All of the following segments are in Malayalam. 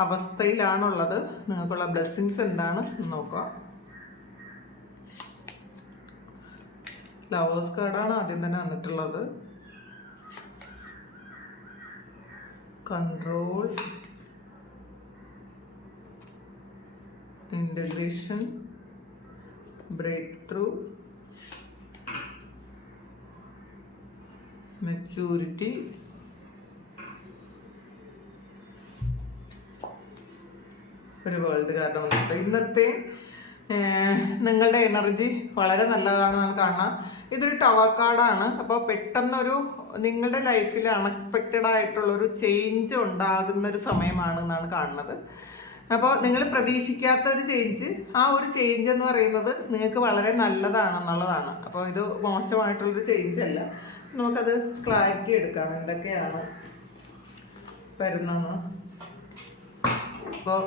അവസ്ഥയിലാണുള്ളത്. നിങ്ങൾക്കുള്ള ബ്ലെസ്സിങ്സ് എന്താണ് നോക്കുക. നോക്കാം ലവേഴ്സ് കാർഡാണ് ആദ്യം തന്നെ വന്നിട്ടുള്ളത്. Control integration breakthrough maturity ഒരു വേൾഡ് കാർഡ് വന്നിട്ടുണ്ട് ഇന്നത്തെ നിങ്ങളുടെ എനർജി വളരെ നല്ലതാണ് നമുക്ക് കാണാം. ഇതൊരു ടവർ കാർഡാണ് അപ്പോൾ പെട്ടെന്നൊരു നിങ്ങളുടെ ലൈഫിൽ അൺഎക്സ്പെക്റ്റഡ് ആയിട്ടുള്ളൊരു ചേഞ്ച് ഉണ്ടാകുന്ന ഒരു സമയമാണ് എന്നാണ് കാണുന്നത്. അപ്പോൾ നിങ്ങൾ പ്രതീക്ഷിക്കാത്ത ഒരു ചേഞ്ച് ആ ഒരു ചേഞ്ച് എന്ന് പറയുന്നത് നിങ്ങൾക്ക് വളരെ നല്ലതാണെന്നുള്ളതാണ്. അപ്പോൾ ഇത് മോശമായിട്ടുള്ളൊരു ചേഞ്ച് അല്ല. നമുക്കത് ക്ലാരിറ്റി എടുക്കാം. എന്തൊക്കെയാണ് വരുന്നതെന്ന് അപ്പോൾ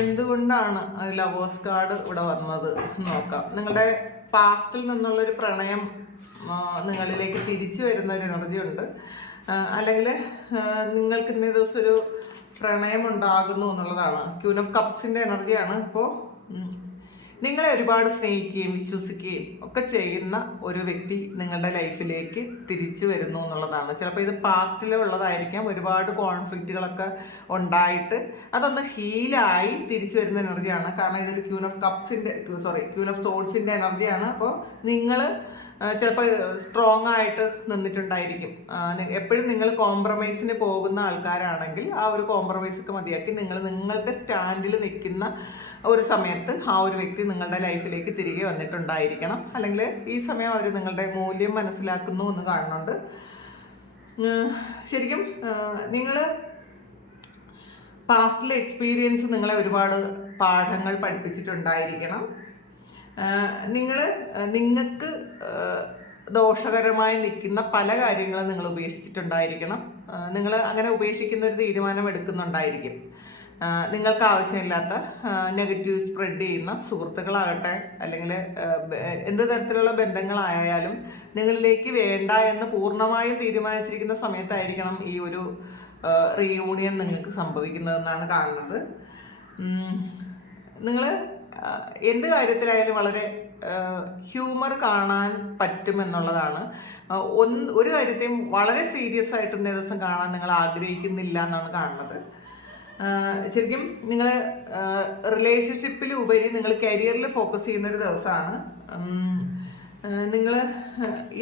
എന്തുകൊണ്ടാണ് ലവേഴ്സ് കാർഡ് ഇവിടെ വന്നത് നോക്കാം. നിങ്ങളുടെ പാസ്റ്റിൽ നിന്നുള്ളൊരു പ്രണയം നിങ്ങളിലേക്ക് തിരിച്ചു വരുന്ന ഒരു എനർജി ഉണ്ട്. അല്ലെങ്കിൽ നിങ്ങൾക്ക് ഇന്നേ ദിവസം ഒരു പ്രണയം ഉണ്ടാകുന്നു എന്നുള്ളതാണ്. ക്യൂൻ ഓഫ് കപ്സിന്റെ എനർജിയാണ് അപ്പോൾ നിങ്ങളെ ഒരുപാട് സ്നേഹിക്കുകയും വിശ്വസിക്കുകയും ഒക്കെ ചെയ്യുന്ന ഒരു വ്യക്തി നിങ്ങളുടെ ലൈഫിലേക്ക് തിരിച്ചു വരുന്നു എന്നുള്ളതാണ്. ചിലപ്പോൾ ഇത് പാസ്റ്റിലെ ഉള്ളതായിരിക്കാം. ഒരുപാട് കോൺഫ്ലിക്റ്റുകളൊക്കെ ഉണ്ടായിട്ട് അതൊന്ന് ഹീലായി തിരിച്ചു വരുന്ന എനർജിയാണ്. കാരണം ഇതൊരു ക്യൂൻ ഓഫ് കപ്സിന്റെ സോറി ക്യൂൻ ഓഫ് സോൾസിന്റെ എനർജിയാണ്. അപ്പോൾ നിങ്ങൾ ചിലപ്പോൾ സ്ട്രോങ് ആയിട്ട് നിന്നിട്ടുണ്ടായിരിക്കും. എപ്പോഴും നിങ്ങൾ കോംപ്രമൈസിന് പോകുന്ന ആൾക്കാരാണെങ്കിൽ ആ ഒരു കോംപ്രമൈസൊക്കെ മതിയാക്കി നിങ്ങൾ നിങ്ങളുടെ സ്റ്റാൻഡിൽ നിൽക്കുന്ന ഒരു സമയത്ത് ആ ഒരു വ്യക്തി നിങ്ങളുടെ ലൈഫിലേക്ക് തിരികെ വന്നിട്ടുണ്ടായിരിക്കണം. അല്ലെങ്കിൽ ഈ സമയം അവർ നിങ്ങളുടെ മൂല്യം മനസ്സിലാക്കുന്നു എന്ന് കാണുന്നുണ്ട്. ശരിക്കും നിങ്ങൾ പാസ്റ്റിലെ എക്സ്പീരിയൻസ് നിങ്ങളെ ഒരുപാട് പാഠങ്ങൾ പഠിപ്പിച്ചിട്ടുണ്ടായിരിക്കണം. നിങ്ങൾ നിങ്ങൾക്ക് ദോഷകരമായി നിൽക്കുന്ന പല കാര്യങ്ങളും നിങ്ങൾ ഉപേക്ഷിച്ചിട്ടുണ്ടായിരിക്കണം. നിങ്ങൾ അങ്ങനെ ഉപേക്ഷിക്കുന്ന ഒരു തീരുമാനം എടുക്കുന്നുണ്ടായിരിക്കും. നിങ്ങൾക്ക് ആവശ്യമില്ലാത്ത നെഗറ്റീവ് സ്പ്രെഡ് ചെയ്യുന്ന സുഹൃത്തുക്കളാകട്ടെ അല്ലെങ്കിൽ എന്ത് തരത്തിലുള്ള ബന്ധങ്ങളായാലും നിങ്ങളിലേക്ക് വേണ്ട എന്ന് പൂർണമായും തീരുമാനിച്ചിരിക്കുന്ന സമയത്തായിരിക്കണം ഈ ഒരു റീയൂണിയൻ നിങ്ങൾക്ക് സംഭവിക്കുന്നതെന്നാണ് കാണുന്നത്. നിങ്ങൾ എന്ത് കാര്യത്തിലായാലും വളരെ ഹ്യൂമർ കാണാൻ പറ്റുമെന്നുള്ളതാണ് ഒന്ന് ഒരു കാര്യത്തെയും വളരെ സീരിയസ് ആയിട്ട് ദിവസം കാണാൻ നിങ്ങൾ ആഗ്രഹിക്കുന്നില്ല എന്നാണ് കാണുന്നത്. ശരിക്കും നിങ്ങൾ റിലേഷൻഷിപ്പിൽ ഉപരി നിങ്ങൾ കരിയറിൽ ഫോക്കസ് ചെയ്യുന്ന ഒരു ദിവസമാണ് നിങ്ങൾ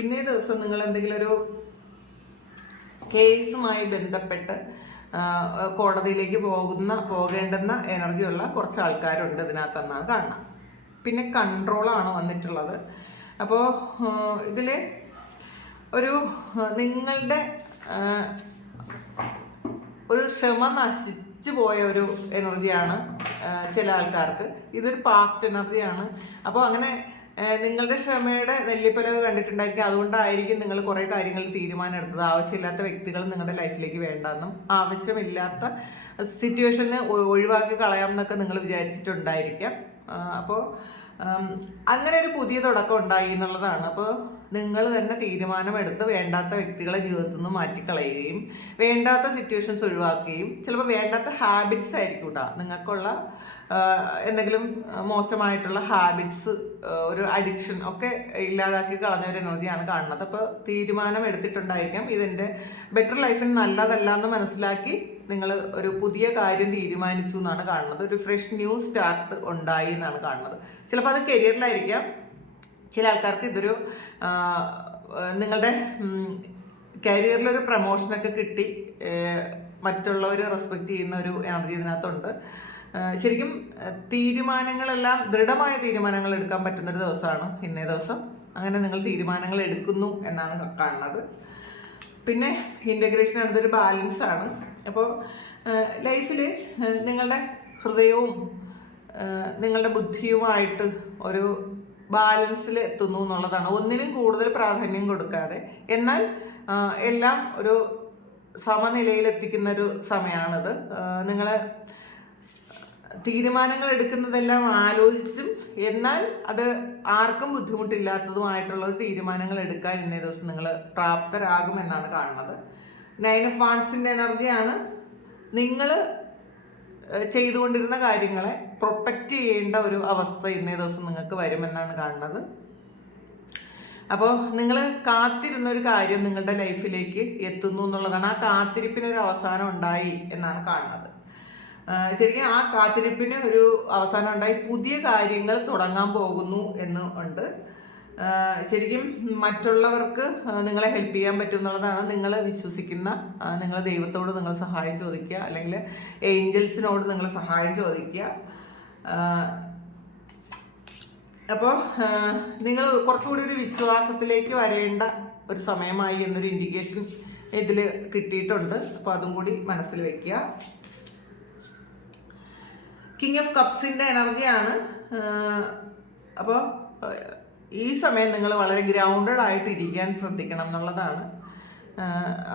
ഇന്നേ ദിവസം നിങ്ങൾ എന്തെങ്കിലും ഒരു കേസുമായി ബന്ധപ്പെട്ട് കോടതിയിലേക്ക് പോകുന്ന പോകേണ്ടുന്ന എനർജിയുള്ള കുറച്ച് ആൾക്കാരുണ്ട് ഇതിനകത്തെന്നാണ് കാണുന്നത്. പിന്നെ കൺട്രോളാണ് വന്നിട്ടുള്ളത്. അപ്പോൾ ഇതിൽ ഒരു നിങ്ങളുടെ ഒരു ക്ഷമ നശിച്ചു പോയ ഒരു എനർജിയാണ് ചില ആൾക്കാർക്ക്. ഇതൊരു പാസ്റ്റ് എനർജിയാണ് അപ്പോൾ അങ്ങനെ നിങ്ങളുടെ ക്ഷമയുടെ നെല്ലിപ്പലവ് കണ്ടിട്ടുണ്ടായിരിക്കും. അതുകൊണ്ടായിരിക്കും നിങ്ങൾ കുറേ കാര്യങ്ങൾ തീരുമാനം എടുത്തത്. ആവശ്യമില്ലാത്ത വ്യക്തികൾ നിങ്ങളുടെ ലൈഫിലേക്ക് വേണ്ടെന്നും ആവശ്യമില്ലാത്ത സിറ്റുവേഷന് ഒഴിവാക്കി കളയാം എന്നൊക്കെ നിങ്ങൾ വിചാരിച്ചിട്ടുണ്ടായിരിക്കാം. അപ്പോൾ അങ്ങനെ ഒരു പുതിയ തുടക്കം ഉണ്ടായി എന്നുള്ളതാണ്. അപ്പോൾ നിങ്ങൾ തന്നെ തീരുമാനമെടുത്ത് വേണ്ടാത്ത വ്യക്തികളെ ജീവിതത്തിൽ നിന്ന് മാറ്റിക്കളയുകയും വേണ്ടാത്ത സിറ്റുവേഷൻസ് ഒഴിവാക്കുകയും ചിലപ്പോൾ വേണ്ടാത്ത ഹാബിറ്റ്സ് ആയിരിക്കും കേട്ടോ നിങ്ങൾക്കുള്ള എന്തെങ്കിലും മോശമായിട്ടുള്ള ഹാബിറ്റ്സ് ഒരു അഡിക്ഷൻ ഒക്കെ ഇല്ലാതാക്കി കളഞ്ഞ ഒരു എനർജിയാണ് കാണുന്നത്. അപ്പോൾ തീരുമാനം എടുത്തിട്ടുണ്ടായിരിക്കാം ഇതിന്റെ ബെറ്റർ ലൈഫിന് നല്ലതല്ല എന്ന് മനസ്സിലാക്കി നിങ്ങൾ ഒരു പുതിയ കാര്യം തീരുമാനിച്ചു എന്നാണ് കാണുന്നത്. ഒരു ഫ്രഷ് ന്യൂ സ്റ്റാർട്ട് ഉണ്ടായി എന്നാണ് കാണുന്നത്. ചിലപ്പോൾ അത് കരിയറിലായിരിക്കാം ചില ആൾക്കാർക്ക് ഇതൊരു നിങ്ങളുടെ കരിയറിലൊരു പ്രമോഷനൊക്കെ കിട്ടി മറ്റുള്ളവർ റെസ്പെക്റ്റ് ചെയ്യുന്ന ഒരു എനർജി ഇതിനകത്തുണ്ട്. ശരിക്കും തീരുമാനങ്ങളെല്ലാം ദൃഢമായ തീരുമാനങ്ങൾ എടുക്കാൻ പറ്റുന്നൊരു ദിവസമാണ് ഇന്നേ ദിവസം. അങ്ങനെ നിങ്ങൾ തീരുമാനങ്ങൾ എടുക്കുന്നു എന്നാണ് കാണുന്നത്. പിന്നെ ഇന്റഗ്രേഷൻ എന്നതൊരു ബാലൻസ് ആണ്. അപ്പോൾ ലൈഫിൽ നിങ്ങളുടെ ഹൃദയവും നിങ്ങളുടെ ബുദ്ധിയുമായിട്ട് ഒരു ബാലൻസിൽ എത്തുന്നു എന്നുള്ളതാണ്. ഒന്നിനും കൂടുതൽ പ്രാധാന്യം കൊടുക്കാതെ. എന്നാൽ എല്ലാം ഒരു സമനിലയിൽ എത്തിക്കുന്ന ഒരു സമയമാണിത് നിങ്ങൾ തീരുമാനങ്ങൾ എടുക്കുന്നതെല്ലാം ആലോചിച്ചും എന്നാൽ അത് ആർക്കും ബുദ്ധിമുട്ടില്ലാത്തതുമായിട്ടുള്ള തീരുമാനങ്ങൾ എടുക്കാൻ ഇന്നേ ദിവസം നിങ്ങൾ പ്രാപ്തരാകുമെന്നാണ് കാണുന്നത്. നയൻ ഫാൻസിന്റെ എനർജിയാണ് നിങ്ങൾ ചെയ്തുകൊണ്ടിരുന്ന കാര്യങ്ങളെ പ്രൊട്ടക്റ്റ് ചെയ്യേണ്ട ഒരു അവസ്ഥ ഇന്നേ ദിവസം നിങ്ങൾക്ക് വരുമെന്നാണ് കാണുന്നത്. അപ്പോൾ നിങ്ങൾ കാത്തിരുന്ന ഒരു കാര്യം നിങ്ങളുടെ ലൈഫിലേക്ക് എത്തുന്നു എന്നുള്ളതാണ്. ആ കാത്തിരിപ്പിന് ഒരു അവസാനം ഉണ്ടായി എന്നാണ് കാണുന്നത്. ശരിക്കും ആ കാത്തിരിപ്പിന് ഒരു അവസാനം ഉണ്ടായി. പുതിയ കാര്യങ്ങൾ തുടങ്ങാൻ പോകുന്നു എന്ന് ഉണ്ട്. ശരിക്കും മറ്റുള്ളവർക്ക് നിങ്ങളെ ഹെൽപ്പ് ചെയ്യാൻ പറ്റും എന്നുള്ളതാണ് നിങ്ങൾ വിശ്വസിക്കുന്ന നിങ്ങൾ ദൈവത്തോട് നിങ്ങൾ സഹായം ചോദിക്കുക. അല്ലെങ്കിൽ ഏഞ്ചൽസിനോട് നിങ്ങൾ സഹായം ചോദിക്കുക. അപ്പോൾ നിങ്ങൾ കുറച്ചുകൂടി ഒരു വിശ്വാസത്തിലേക്ക് വരേണ്ട ഒരു സമയമായി എന്നൊരു ഇൻഡിക്കേഷൻ ഇതിൽ കിട്ടിയിട്ടുണ്ട്. അപ്പോൾ അതും കൂടി മനസ്സിൽ വെക്കുക. കിങ് ഓഫ് കപ്സിന്റെ എനർജിയാണ് അപ്പോൾ ഈ സമയം നിങ്ങൾ വളരെ ഗ്രൗണ്ടഡ് ആയിട്ട് ഇരിക്കാൻ ശ്രദ്ധിക്കണം എന്നുള്ളതാണ്.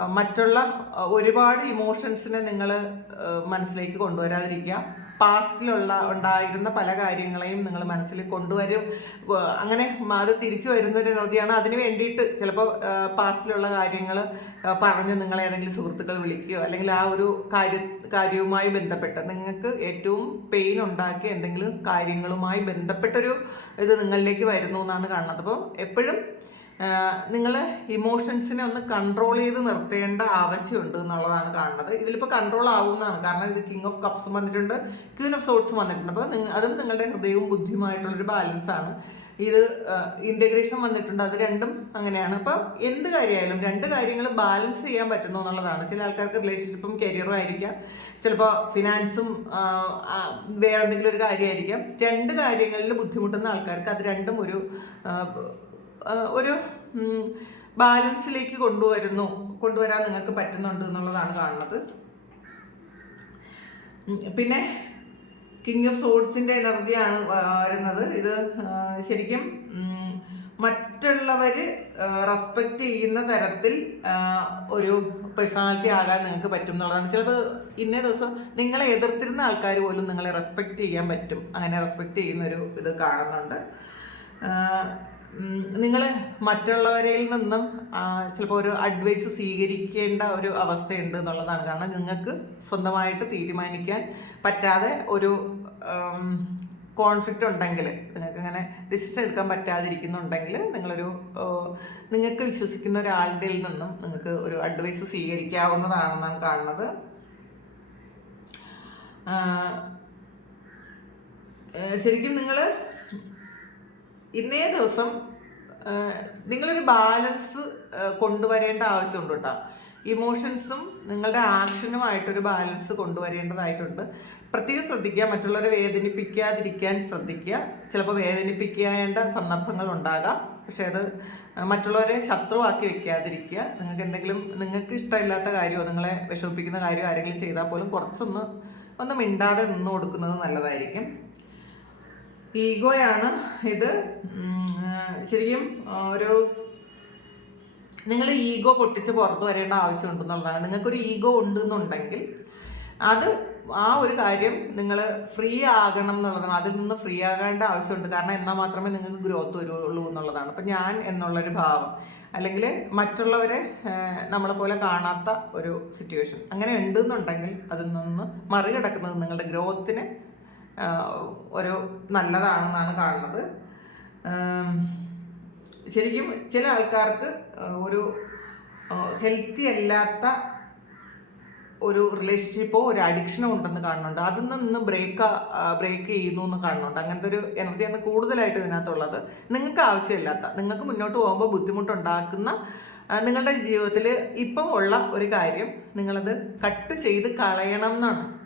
മറ്റുള്ള ഒരുപാട് ഇമോഷൻസിനെ നിങ്ങൾ മനസ്സിലേക്ക് കൊണ്ടുവരാതിരിക്കുക. പാസ്റ്റിലുള്ള ഉണ്ടായിരുന്ന പല കാര്യങ്ങളെയും നിങ്ങൾ മനസ്സിൽ കൊണ്ടുവരും. അങ്ങനെ അത് തിരിച്ചു വരുന്നൊരു എനർജിയാണ് അതിന് വേണ്ടിയിട്ട് ചിലപ്പോൾ പാസ്റ്റിലുള്ള കാര്യങ്ങൾ പറഞ്ഞ് നിങ്ങൾ ഏതെങ്കിലും സുഹൃത്തുക്കൾ വിളിക്കുകയോ അല്ലെങ്കിൽ ആ ഒരു കാര്യ കാര്യവുമായി ബന്ധപ്പെട്ട് നിങ്ങൾക്ക് ഏറ്റവും പെയിൻ ഉണ്ടാക്കിയ എന്തെങ്കിലും കാര്യങ്ങളുമായി ബന്ധപ്പെട്ടൊരു ഇത് നിങ്ങളിലേക്ക് വരുന്നു എന്നാണ് കാണുന്നത്. അപ്പോൾ എപ്പോഴും നിങ്ങൾ ഇമോഷൻസിനെ ഒന്ന് കൺട്രോൾ ചെയ്ത് നിർത്തേണ്ട ആവശ്യമുണ്ട് എന്നുള്ളതാണ് കാണുന്നത്. ഇതിലിപ്പോൾ കൺട്രോൾ ആവുന്നതാണ്. കാരണം ഇത് കിങ് ഓഫ് കപ്സും വന്നിട്ടുണ്ട് ക്വീൻ ഓഫ് സോട്ട്സ് വന്നിട്ടുണ്ട്. അപ്പോൾ നിങ്ങൾ അതും നിങ്ങളുടെ ഹൃദയവും ബുദ്ധിയുമായിട്ടുള്ളൊരു ബാലൻസ് ആണ്. ഇത് ഇന്റഗ്രേഷൻ വന്നിട്ടുണ്ട്. അത് രണ്ടും അങ്ങനെയാണ്. അപ്പോൾ എന്ത് കാര്യമായാലും രണ്ട് കാര്യങ്ങൾ ബാലൻസ് ചെയ്യാൻ പറ്റുന്നു എന്നുള്ളതാണ്. ചില ആൾക്കാർക്ക് റിലേഷൻഷിപ്പും കരിയറും ആയിരിക്കാം. ചിലപ്പോൾ ഫിനാൻസും വേറെ എന്തെങ്കിലും ഒരു കാര്യമായിരിക്കാം രണ്ട് കാര്യങ്ങളിൽ ബുദ്ധിമുട്ടുന്ന ആൾക്കാർക്ക് അത് രണ്ടും ഒരു ഒരു ബാലൻസിലേക്ക് കൊണ്ടുവരുന്നു. കൊണ്ടുവരാൻ നിങ്ങൾക്ക് പറ്റുന്നുണ്ട് എന്നുള്ളതാണ് കാണുന്നത്. പിന്നെ കിങ് ഓഫ് സോഡ്സിന്റെ എനർജിയാണ് വരുന്നത്. ഇത് ശരിക്കും മറ്റുള്ളവർ റെസ്പെക്റ്റ് ചെയ്യുന്ന തരത്തിൽ ഒരു പേഴ്സണാലിറ്റി ആകാൻ നിങ്ങൾക്ക് പറ്റും എന്നുള്ളതാണ്. ചിലപ്പോൾ ഇന്നേ ദിവസം നിങ്ങളെ എതിർത്തിരുന്ന ആൾക്കാർ പോലും നിങ്ങളെ റെസ്പെക്റ്റ് ചെയ്യാൻ പറ്റും. അങ്ങനെ റെസ്പെക്റ്റ് ചെയ്യുന്ന ഒരു ഇത് കാണുന്നുണ്ട്. നിങ്ങൾ മറ്റുള്ളവരിൽ നിന്നും ചിലപ്പോൾ ഒരു അഡ്വൈസ് സ്വീകരിക്കേണ്ട ഒരു അവസ്ഥയുണ്ട് എന്നുള്ളതാണ്. കാരണം നിങ്ങൾക്ക് സ്വന്തമായിട്ട് തീരുമാനിക്കാൻ പറ്റാതെ ഒരു കോൺഫ്ലിക്റ്റ് ഉണ്ടെങ്കിൽ നിങ്ങൾക്ക് ഇങ്ങനെ ഡിസിഷൻ എടുക്കാൻ പറ്റാതിരിക്കുന്നുണ്ടെങ്കിൽ നിങ്ങളൊരു നിങ്ങൾക്ക് വിശ്വസിക്കുന്ന ഒരാളുടെ നിന്നും നിങ്ങൾക്ക് ഒരു അഡ്വൈസ് സ്വീകരിക്കാവുന്നതാണെന്നാണ് കാണുന്നത്. ശരിക്കും നിങ്ങൾ ഇന്നേ ദിവസം നിങ്ങളൊരു ബാലൻസ് കൊണ്ടുവരേണ്ട ആവശ്യമുണ്ട് കേട്ടോ. ഇമോഷൻസും നിങ്ങളുടെ ആക്ഷനുമായിട്ടൊരു ബാലൻസ് കൊണ്ടുവരേണ്ടതായിട്ടുണ്ട്. പ്രത്യേകം ശ്രദ്ധിക്കുക മറ്റുള്ളവരെ വേദനിപ്പിക്കാതിരിക്കാൻ ശ്രദ്ധിക്കുക. ചിലപ്പോൾ വേദനിപ്പിക്കേണ്ട സന്ദർഭങ്ങൾ ഉണ്ടാകാം പക്ഷെ അത് മറ്റുള്ളവരെ ശത്രുവാക്കി വെക്കാതിരിക്കുക. നിങ്ങൾക്ക് എന്തെങ്കിലും നിങ്ങൾക്ക് ഇഷ്ടമില്ലാത്ത കാര്യമോ നിങ്ങളെ വിഷമിപ്പിക്കുന്ന കാര്യമോ ആരെങ്കിലും ചെയ്താൽ പോലും കുറച്ചൊന്ന് ഒന്ന് മിണ്ടാതെ നിന്ന് കൊടുക്കുന്നത് നല്ലതായിരിക്കും. ഈഗോയാണ് ഇത്. ശരിക്കും ഒരു നിങ്ങൾ ഈഗോ പൊട്ടിച്ച് പുറത്ത് വരേണ്ട ആവശ്യമുണ്ടെന്നുള്ളതാണ്. നിങ്ങൾക്കൊരു ഈഗോ ഉണ്ടെന്നുണ്ടെങ്കിൽ അത് ആ ഒരു കാര്യം നിങ്ങൾ ഫ്രീ ആകണം എന്നുള്ളതാണ്. അതിൽ നിന്ന് ഫ്രീ ആകേണ്ട ആവശ്യമുണ്ട്. കാരണം എന്നാൽ മാത്രമേ നിങ്ങൾക്ക് ഗ്രോത്ത് വരുള്ളൂ എന്നുള്ളതാണ്. അപ്പം ഞാൻ എന്നുള്ളൊരു ഭാവം. അല്ലെങ്കിൽ മറ്റുള്ളവരെ നമ്മളെ പോലെ കാണാത്ത ഒരു സിറ്റുവേഷൻ അങ്ങനെ ഉണ്ടെന്നുണ്ടെങ്കിൽ അതിൽ നിന്ന് മറികടക്കുന്നത് നിങ്ങളുടെ ഗ്രോത്തിന് ഒരു നല്ലതാണെന്നാണ് കാണുന്നത്. ശരിക്കും ചില ആൾക്കാർക്ക് ഒരു ഹെൽത്തി അല്ലാത്ത ഒരു റിലേഷൻഷിപ്പോ ഒരു അഡിക്ഷനോ ഉണ്ടെന്ന് കാണുന്നുണ്ട്. അതിൽ നിന്ന് ബ്രേക്ക് ബ്രേക്ക് ചെയ്യുന്നു എന്ന് കാണുന്നുണ്ട്. അങ്ങനത്തെ ഒരു എനർജിയാണ് കൂടുതലായിട്ട് ഇതിനകത്തുള്ളത്. നിങ്ങൾക്ക് ആവശ്യമില്ലാത്ത നിങ്ങൾക്ക് മുന്നോട്ട് പോകുമ്പോൾ ബുദ്ധിമുട്ടുണ്ടാക്കുന്ന നിങ്ങളുടെ ജീവിതത്തിൽ ഇപ്പം ഉള്ള ഒരു കാര്യം നിങ്ങളത് കട്ട് ചെയ്ത് കളയണം എന്നാണ്.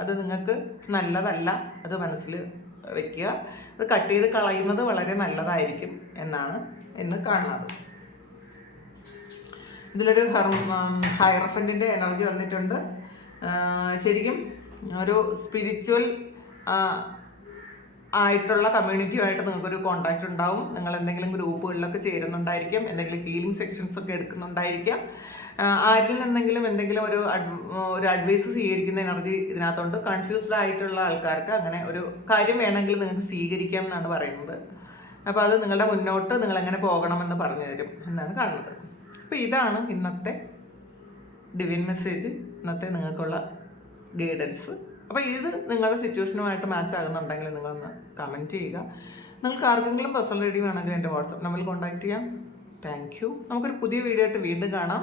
അത് നിങ്ങൾക്ക് നല്ലതല്ല. അത് മനസ്സിൽ വെക്കുക. അത് കട്ട് ചെയ്ത് കളയുന്നത് വളരെ നല്ലതായിരിക്കും എന്നാണ് ഇന്ന് കാണുന്നത് ഇതിലൊരു ഹൈറഫന്റിന്റെ എനർജി വന്നിട്ടുണ്ട്. ശരിക്കും ഒരു സ്പിരിച്വൽ ആയിട്ടുള്ള കമ്മ്യൂണിറ്റിയുമായിട്ട് നിങ്ങൾക്കൊരു കോൺടാക്റ്റ് ഉണ്ടാവും. നിങ്ങൾ എന്തെങ്കിലും ഗ്രൂപ്പുകളിലൊക്കെ ചേരുന്നുണ്ടായിരിക്കും. എന്തെങ്കിലും ഹീലിംഗ് സെക്ഷൻസ് ഒക്കെ എടുക്കുന്നുണ്ടായിരിക്കാം. ആരിൽ നിന്നെങ്കിലും എന്തെങ്കിലും ഒരു ഒരു അഡ്വൈസ് സ്വീകരിക്കുന്ന എനർജി ഇതിനകത്തുണ്ട്. കൺഫ്യൂസ്ഡ് ആയിട്ടുള്ള ആൾക്കാർക്ക് അങ്ങനെ ഒരു കാര്യം വേണമെങ്കിൽ നിങ്ങൾക്ക് സ്വീകരിക്കാം എന്നാണ് പറയുന്നത്. അപ്പോൾ അത് നിങ്ങളുടെ മുന്നോട്ട് നിങ്ങൾ എങ്ങനെ പോകണമെന്ന് പറഞ്ഞു തരും എന്നാണ് കാണുന്നത്. അപ്പോൾ ഇതാണ് ഇന്നത്തെ ഡിവിൻ മെസ്സേജ് ഇന്നത്തെ നിങ്ങൾക്കുള്ള ഗൈഡൻസ് അപ്പോൾ ഇത് നിങ്ങളുടെ സിറ്റുവേഷനുമായിട്ട് മാച്ച് ആകുന്നുണ്ടെങ്കിൽ നിങ്ങളൊന്ന് കമന്റ് ചെയ്യുക. നിങ്ങൾക്ക് ആർക്കെങ്കിലും പേഴ്സണൽ റീഡിംഗ് വേണമെങ്കിൽ എന്റെ വാട്സപ്പ് നമ്പറിൽ കോൺടാക്റ്റ് ചെയ്യാം. താങ്ക് യു നമുക്കൊരു പുതിയ വീഡിയോ ആയിട്ട് വീണ്ടും കാണാം.